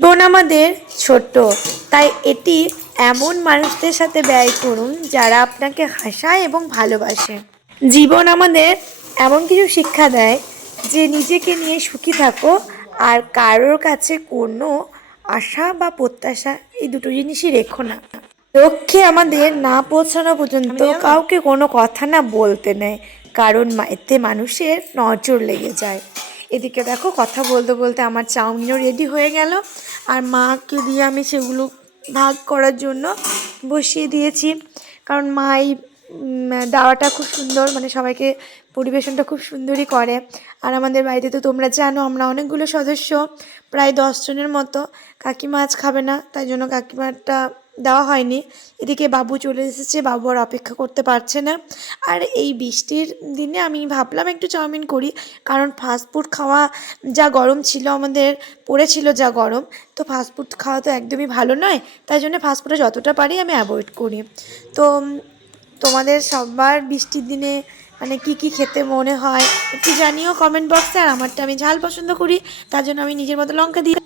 জীবন আমাদের ছোট্ট, তাই এটি এমন মানুষদের সাথে ব্যয় করুন যারা আপনাকে হাসায় এবং ভালোবাসে। জীবন আমাদের এমন কিছু শিক্ষা দেয় যে নিজেকে নিয়ে সুখী থাকো, আর কারোর কাছে কোনো আশা বা প্রত্যাশা এই দুটো জিনিসই রেখো না। লক্ষ্যে আমাদের না পৌঁছানো পর্যন্ত কাউকে কোনো কথা না বলতে নেয়, কারণ এতে মানুষের নজর লেগে যায়। এদিকে দেখো কথা বলতে বলতে আমার চাউমিনও রেডি হয়ে গেল, আর মাকে দিয়ে আমি সেগুলো ভাগ করার জন্য বসিয়ে দিয়েছি। কারণ মা এই দাওয়াটা খুব সুন্দর, মানে সবাইকে পরিবেশনটা খুব সুন্দরই করে। আর আমাদের বাড়িতে তো তোমরা জানো আমরা অনেকগুলো সদস্য, প্রায় 10 জনের মতো। কাকিমা আজ খাবে না, তাই জন্য কাকিমারটা দেওয়া হয়নি। এদিকে বাবু চলে এসেছে, বাবু আর অপেক্ষা করতে পারছে না। আর এই বৃষ্টির দিনে আমি ভাবলাম একটু চাউমিন করি, কারণ ফাস্টফুড খাওয়া যা গরম ছিল, আমাদের পড়েছিল যা গরম, তো ফাস্টফুড খাওয়া তো একদমই ভালো নয়। তাই জন্য ফাস্টফুডে যতটা পারি আমি অ্যাভয়েড করি। তো তোমাদের সবার বৃষ্টির দিনে মানে কী কী খেতে মনে হয় একটু জানিও কমেন্ট বক্সে। আর আমারটা আমি ঝাল পছন্দ করি, তার জন্য আমি নিজের মতো লঙ্কা দিই।